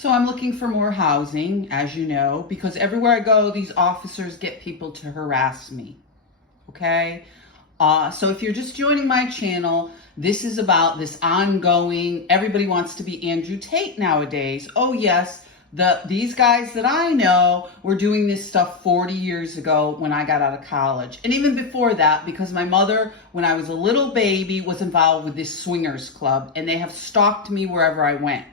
So I'm looking for more housing, as you know, because everywhere I go, these officers get people to harass me. Okay? So if you're just joining my channel, this is about this ongoing, everybody wants to be Andrew Tate nowadays. Oh yes, these guys that I know were doing this stuff 40 years ago when I got out of college. And even before that, because my mother, when I was a little baby, was involved with this swingers club, and they have stalked me wherever I went.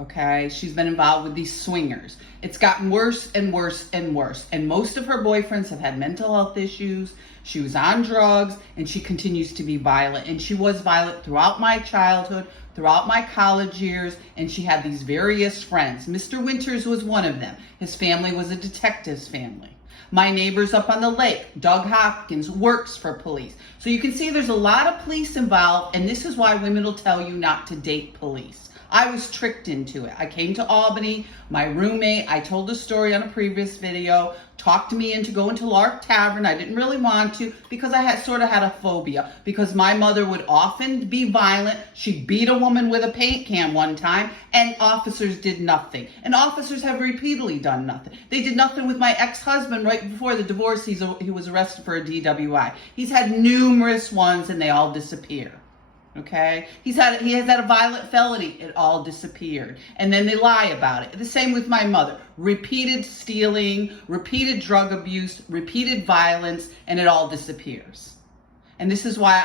Okay, she's been involved with these swingers. It's gotten worse and worse and worse. And most of her boyfriends have had mental health issues. She was on drugs, and she continues to be violent. And she was violent throughout my childhood, throughout my college years, and she had these various friends. Mr. Winters was one of them. His family was a detective's family. My neighbors up on the lake, Doug Hopkins, works for police. So you can see there's a lot of police involved, and this is why women will tell you not to date police. I was tricked into it. I came to Albany. My roommate, I told the story on a previous video, talked me into going to Lark Tavern. I didn't really want to because I had sort of had a phobia because my mother would often be violent. She beat a woman with a paint can one time, and officers did nothing. And officers have repeatedly done nothing. They did nothing with my ex-husband right before the divorce. He was arrested for a DWI. He's had numerous ones, and they all disappear. Okay, he has had a violent felony. It all disappeared, and then they lie about it. The same with my mother: repeated stealing, repeated drug abuse, repeated violence, and it all disappears. And this is why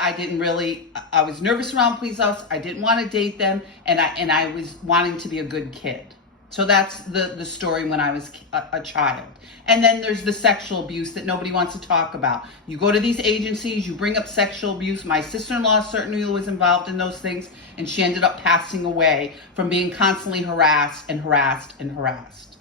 I was nervous around police officers. I didn't want to date them, and I was wanting to be a good kid. So that's the story when I was a child. And then there's the sexual abuse that nobody wants to talk about. You go to these agencies, you bring up sexual abuse. My sister-in-law certainly was involved in those things, and she ended up passing away from being constantly harassed and harassed and harassed.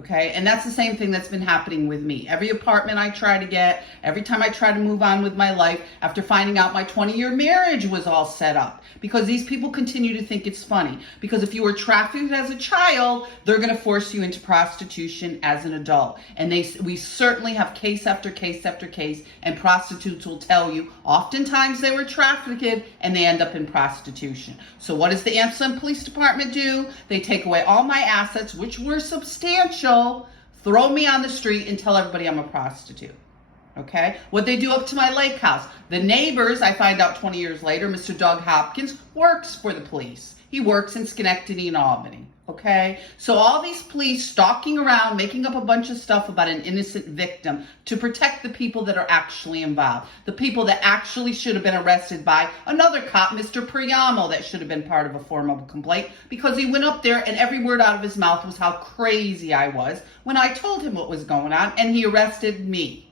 Okay, and that's the same thing that's been happening with me. Every apartment I try to get, every time I try to move on with my life, after finding out my 20-year marriage was all set up, because these people continue to think it's funny. Because if you were trafficked as a child, they're going to force you into prostitution as an adult. And we certainly have case after case after case, and prostitutes will tell you, oftentimes they were trafficked and they end up in prostitution. So what does the Amsterdam Police Department do? They take away all my assets, which were substantial, throw me on the street, and tell everybody I'm a prostitute. Okay? What they do up to my lake house. The neighbors, I find out 20 years later, Mr. Doug Hopkins works for the police. He works in Schenectady and Albany. Okay? So all these police stalking around, making up a bunch of stuff about an innocent victim to protect the people that are actually involved. The people that actually should have been arrested by another cop, Mr. Priamo, that should have been part of a formal complaint, because he went up there and every word out of his mouth was how crazy I was when I told him what was going on, and he arrested me.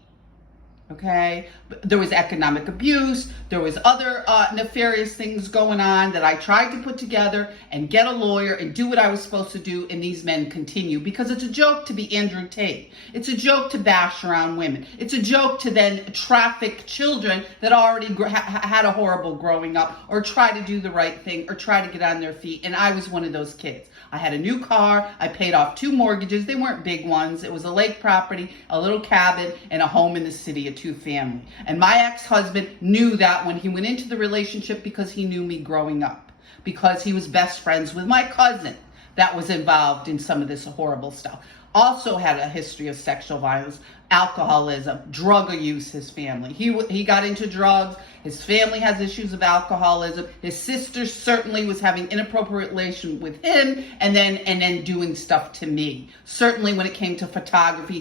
Okay, there was economic abuse, there was other nefarious things going on that I tried to put together and get a lawyer and do what I was supposed to do, and these men continue, because it's a joke to be Andrew Tate. It's a joke to bash around women. It's a joke to then traffic children that already had a horrible growing up, or try to do the right thing, or try to get on their feet, and I was one of those kids. I had a new car, I paid off 2 mortgages, they weren't big ones. It was a lake property, a little cabin, and a home in the city, a 2-family. And my ex-husband knew that when he went into the relationship, because he knew me growing up, because he was best friends with my cousin that was involved in some of this horrible stuff. Also had a history of sexual violence, alcoholism, drug use, his family. He got into drugs. His family has issues of alcoholism. His sister certainly was having inappropriate relations with him, and then doing stuff to me. Certainly when it came to photography,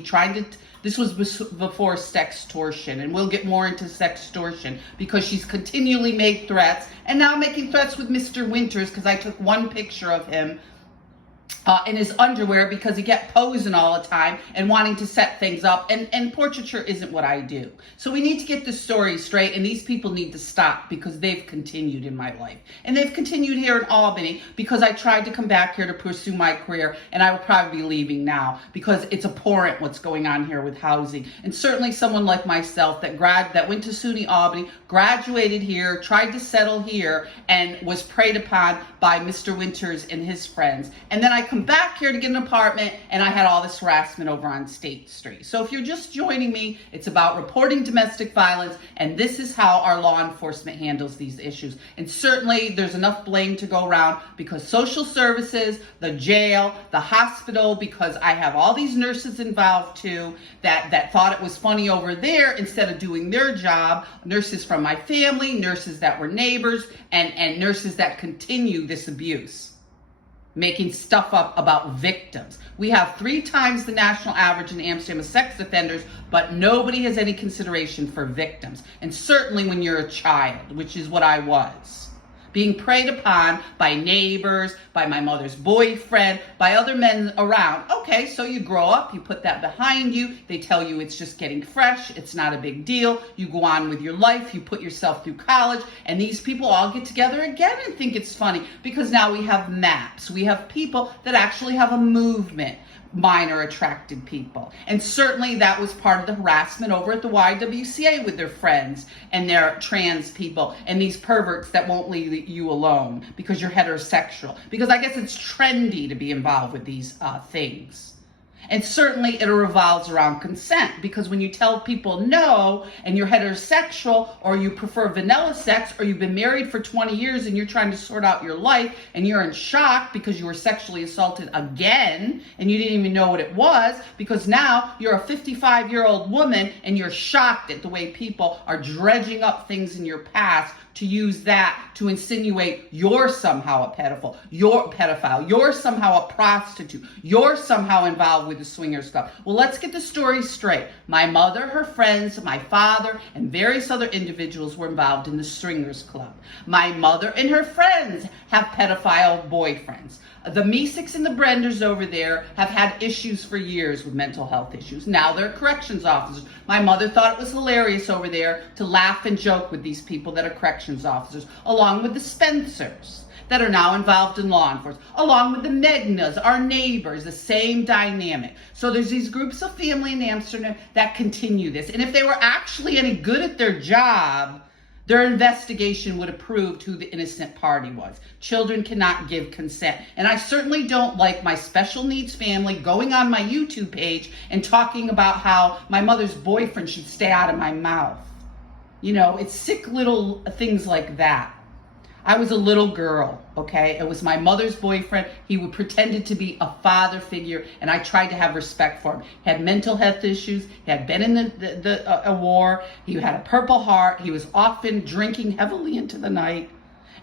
this was before sextortion, and we'll get more into sextortion, because she's continually made threats, and now making threats with Mr. Winters, because I took one picture of him in his underwear, because he kept posing all the time and wanting to set things up, and portraiture isn't what I do. So we need to get this story straight, and these people need to stop, because they've continued in my life. And they've continued here in Albany, because I tried to come back here to pursue my career, and I will probably be leaving now, because it's abhorrent what's going on here with housing. And certainly someone like myself that went to SUNY Albany, graduated here, tried to settle here, and was preyed upon by Mr. Winters and his friends. And then I come back here to get an apartment, and I had all this harassment over on State Street. So if you're just joining me, it's about reporting domestic violence, and this is how our law enforcement handles these issues. And certainly there's enough blame to go around because social services, the jail, the hospital, because I have all these nurses involved too that thought it was funny over there instead of doing their job. Nurses from my family, nurses that were neighbors, and nurses that continue this abuse, making stuff up about victims. We have 3 times the national average in Amsterdam of sex offenders, but nobody has any consideration for victims. And certainly when you're a child, which is what I was. Being preyed upon by neighbors, by my mother's boyfriend, by other men around. Okay, so you grow up, you put that behind you. They tell you it's just getting fresh. It's not a big deal. You go on with your life. You put yourself through college. And these people all get together again and think it's funny because now we have maps. We have people that actually have a movement. Minor attracted people. And certainly that was part of the harassment over at the YWCA with their friends and their trans people and these perverts that won't leave you alone because you're heterosexual. Because I guess it's trendy to be involved with these things. And certainly it revolves around consent because when you tell people no and you're heterosexual or you prefer vanilla sex or you've been married for 20 years and you're trying to sort out your life and you're in shock because you were sexually assaulted again and you didn't even know what it was because now you're a 55-year-old woman and you're shocked at the way people are dredging up things in your past to use that to insinuate you're somehow a pedophile, you're somehow a prostitute, you're somehow involved with the swingers club. Well, let's get the story straight. My mother, her friends, my father, and various other individuals were involved in the swingers club. My mother and her friends have pedophile boyfriends. The Meesiks and the Brenders over there have had issues for years with mental health issues. Now they're corrections officers. My mother thought it was hilarious over there to laugh and joke with these people that are corrections officers, along with the Spencers that are now involved in law enforcement, along with the Megnas, our neighbors, the same dynamic. So there's these groups of family in Amsterdam that continue this. And if they were actually any good at their job, their investigation would have proved who the innocent party was. Children cannot give consent. And I certainly don't like my special needs family going on my YouTube page and talking about how my mother's boyfriend should stay out of my mouth. You know, it's sick little things like that. I was a little girl, okay? It was my mother's boyfriend. He pretended to be a father figure, and I tried to have respect for him. He had mental health issues. He had been in a war. He had a Purple Heart. He was often drinking heavily into the night,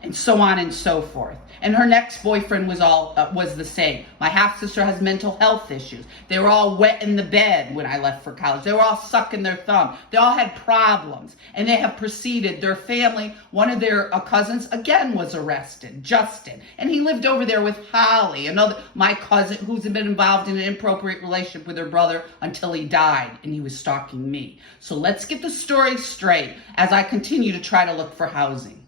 and so on and so forth. And her next boyfriend was the same. My half-sister has mental health issues. They were all wet in the bed when I left for college. They were all sucking their thumb. They all had problems. And they have proceeded. Their family, one of their cousins, again, was arrested, Justin. And he lived over there with Holly, my cousin, who's been involved in an inappropriate relationship with her brother until he died. And he was stalking me. So let's get the story straight as I continue to try to look for housing.